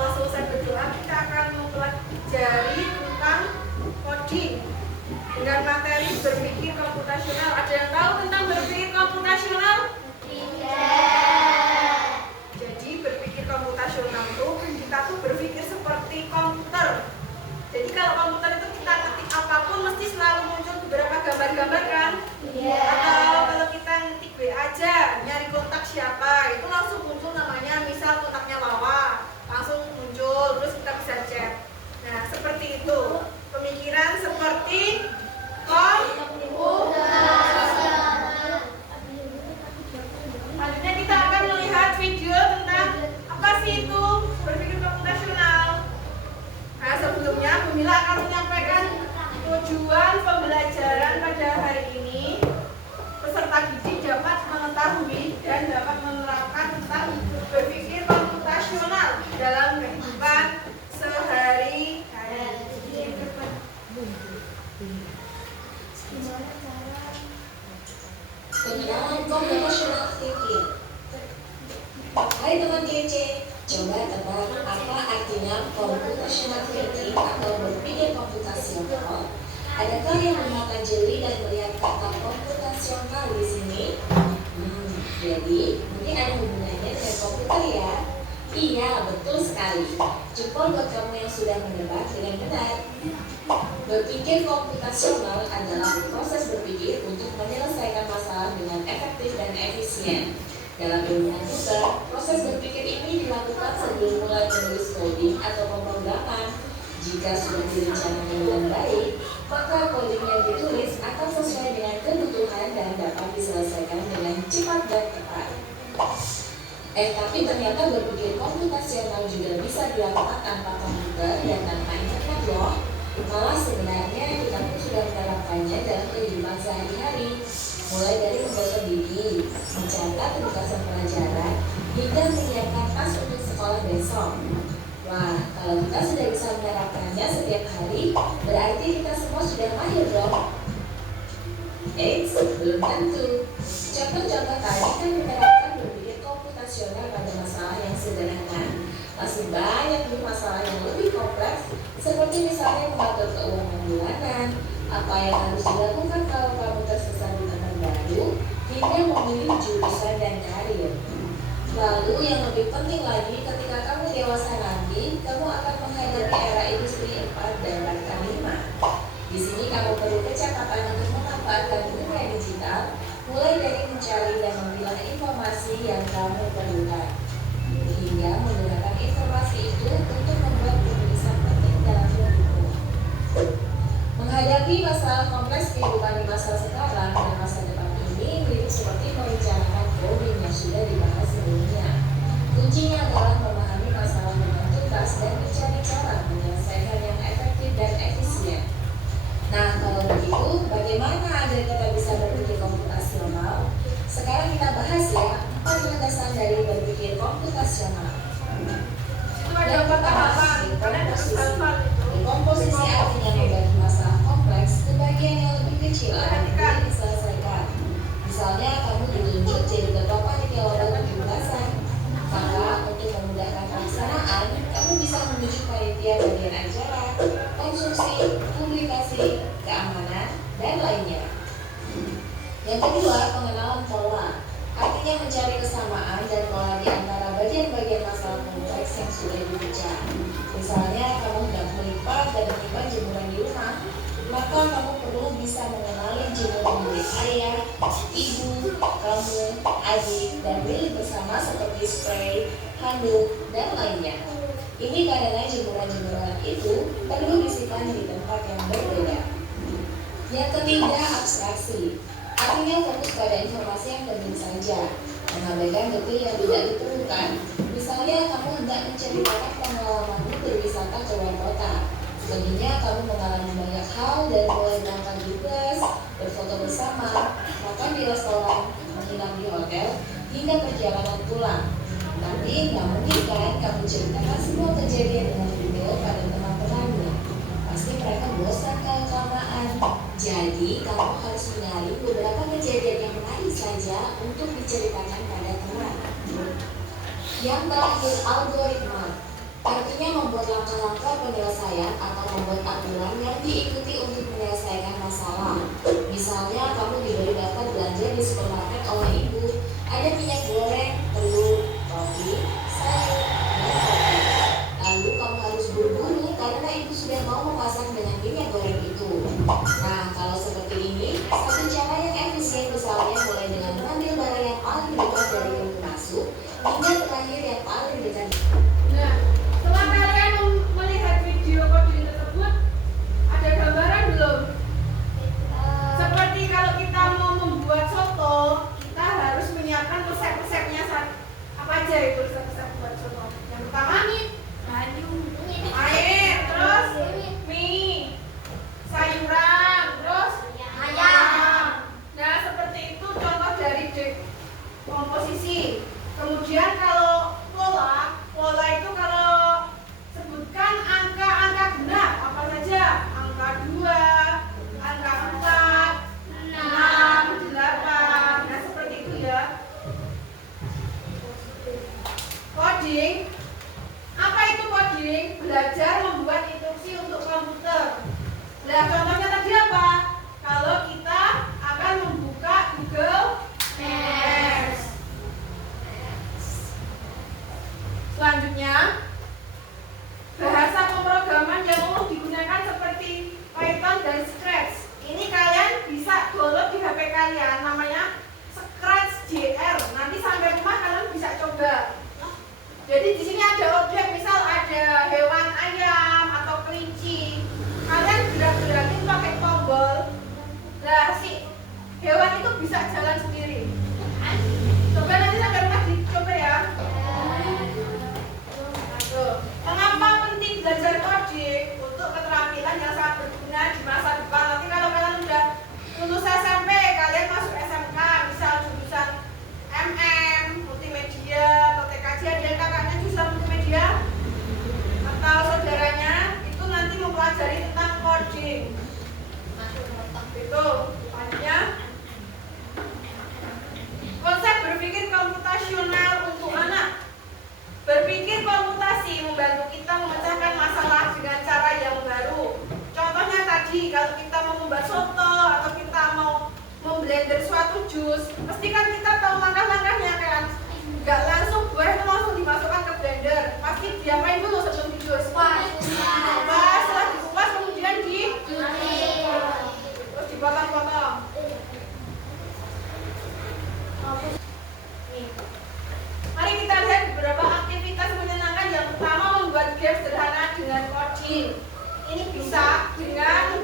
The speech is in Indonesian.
setelah selesai berdoa kita akan mempelajari tentang coding dengan materi berpikir komputasional. Ada yang tahu tentang berpikir komputasional? Tidak. Jadi berpikir komputasional itu kita tuh berpikir seperti komputer. Jadi kalau komputer itu kita ketik apapun mesti selalu muncul beberapa gambar-gambar kan? Iya. Atau kalau kita ngetik W aja, nyari kontak siapa, itu langsung muncul namanya, misal kontaknya Lawa, langsung muncul, terus kita bisa chat. Nah, seperti itu. Pemikiran seperti komputer. Selanjutnya kita akan melihat video tentang apa sih itu berpikir komputasional. Nah, sebelumnya Bu Mila akan menyampaikan tujuan pembelajaran pada hari ini. Peserta didik dapat mengetahui dan dapat menerapkan tentang berpikir komputasional dalam kehidupan sehari-hari. Pengenalan computational thinking. Hai teman kece, coba tebak apa artinya computational thinking atau berpikir komputasional? Adakah yang memakan jeli dan melihat kata komputasional di sini? Jadi mungkin ada hubungannya dengan komputer ya? Iya, betul sekali. Jempol buat kamu yang sudah menebak dengan benar. Berpikir komputasional adalah proses berpikir untuk menyelesaikan masalah dengan efektif dan efisien. Dalam ilmu komputer, proses berpikir ini dilakukan sebelum mulai menulis coding atau pemrograman. Jika sudah direncanakan dengan baik, maka coding yang ditulis akan sesuai dengan kebutuhan dan dapat diselesaikan dengan cepat dan tepat. Tapi ternyata berpikir komputasional juga bisa dilakukan tanpa komputer dan tanpa internet loh. Malah sebenarnya kita pun sudah menerapkannya dalam kehidupan sehari-hari, mulai dari membuat PPT, mencatat tugasan pelajaran, hingga menyiapkan tas untuk sekolah besok. Wah, kalau kita sudah bisa menerapkannya setiap hari, berarti kita semua sudah mahir dong. Belum tentu. Contoh-contoh tadi kan menerapkan berpikir komputasional pada masalah yang sederhana. Masih banyak nih masalah yang lebih kompleks, seperti misalnya mengatur keuangan bulanan, apa yang harus dilakukan kalau kamu tersesat di tempat baru, hingga memilih jurusan dan karir. Lalu yang lebih penting lagi, ketika kamu dewasa nanti, kamu akan menghadapi era industri 4 dan bahkan 5. Di sini kamu perlu kecepatan untuk memanfaatkan dunia digital, mulai dari mencari dan memilah informasi yang kamu perlukan, hingga menggunakan informasi itu untuk membuat keputusan penting dalam hidupmu. Menghadapi masalah kompleks kehidupan di masa sekarang dan masa depan ini mirip seperti merencanakan coding yang sudah dibahas sebelumnya. Kuncinya adalah memahami masalah dengan tuntas dan mencari cara menyelesaikan yang efektif dan efisien. Nah, kalau begitu, bagaimana agar kita bisa berpikir komputasional? Sekarang kita bahas ya, 4 landasan dari berpikir komputasional. Itu ada apa-apa? Komposisi artinya membagi masalah kompleks ke bagian yang lebih kecil agar diselesaikan. Misalnya, kamu ditunjuk jadi ketua panitia lomba 17-an. Maka, untuk memudahkan pelaksanaan, kamu bisa menunjuk panitia bagian acara, konsumsi, publikasi, keamanan, dan lainnya. Yang kedua, pengenalan pola. Artinya mencari kesamaan dan pola di antara bagian-bagian masalah kompleks yang sudah dipecah. Misalnya, kamu hendak melipat dan menyimpan jemuran di rumah, maka kamu perlu bisa mengenali jemuran milik ayah, ibu, kamu, adik, dan milik bersama seperti spray, handuk, dan lainnya. Ini karena jemuran-jemuran itu perlu disimpan di tempat yang berbeda. Yang ketiga, abstraksi. Artinya fokus pada informasi yang penting saja, mengabaikan detail yang tidak diperlukan. Misalnya, kamu hendak menceritakan pengalamanmu berwisata ke luar kota. Sebenarnya kamu mengalami banyak hal dari mulai berangkat di bus, berfoto bersama, makan di restoran, menginap di hotel, hingga perjalanan pulang. Tapi nggak mungkin kan kamu ceritakan semua kejadian dengan detail pada teman-temanmu. Pasti mereka bosan kalau kelamaan. Jadi kamu harus mencari beberapa kejadian yang menarik saja untuk diceritakan pada teman. Yang terakhir, algoritma. Artinya coding, belajar membuat instruksi untuk komputer. Nah, contohnya tadi apa? Kalau kita akan membuka Google Maps. Selanjutnya, bahasa pemrograman yang umum digunakan seperti Python dan Scratch. Ini kalian bisa download di HP kalian, namanya Scratch JR. Nanti sampai rumah kalian bisa coba. Jadi di sini ada objek, misal ada hewan ayam atau kelinci. Kalian gerak-gerakin pakai tombol. Nah, si hewan itu bisa jalan sendiri. Coba nanti sampai rumah dicoba ya. Mengapa penting belajar coding? Untuk keterampilan yang sangat berguna di masa depan. Nanti kalau kalian udah lulus SMP, kalian masuk SMK, misal jurusan multimedia atau TKJ, ada kakaknya jurusan multimedia atau saudaranya, itu nanti mempelajari tentang coding. Itu selanjutnya, konsep berpikir komputasional untuk anak. Berpikir komputasi membantu kita memecahkan masalah dengan cara yang baru. Contohnya tadi, kalau kita mau membuat soto atau kita mau memblender suatu jus, pasti kan kita tahu langkah-langkahnya kan. Gak langsung buah itu langsung dimasukkan ke blender, pasti diapain dulu sebelum di jus? Setelah dikupas kemudian terus dipotong-potong. Mari kita lihat beberapa aktivitas menyenangkan. Yang pertama, membuat game sederhana dengan coding. Ini bisa dengan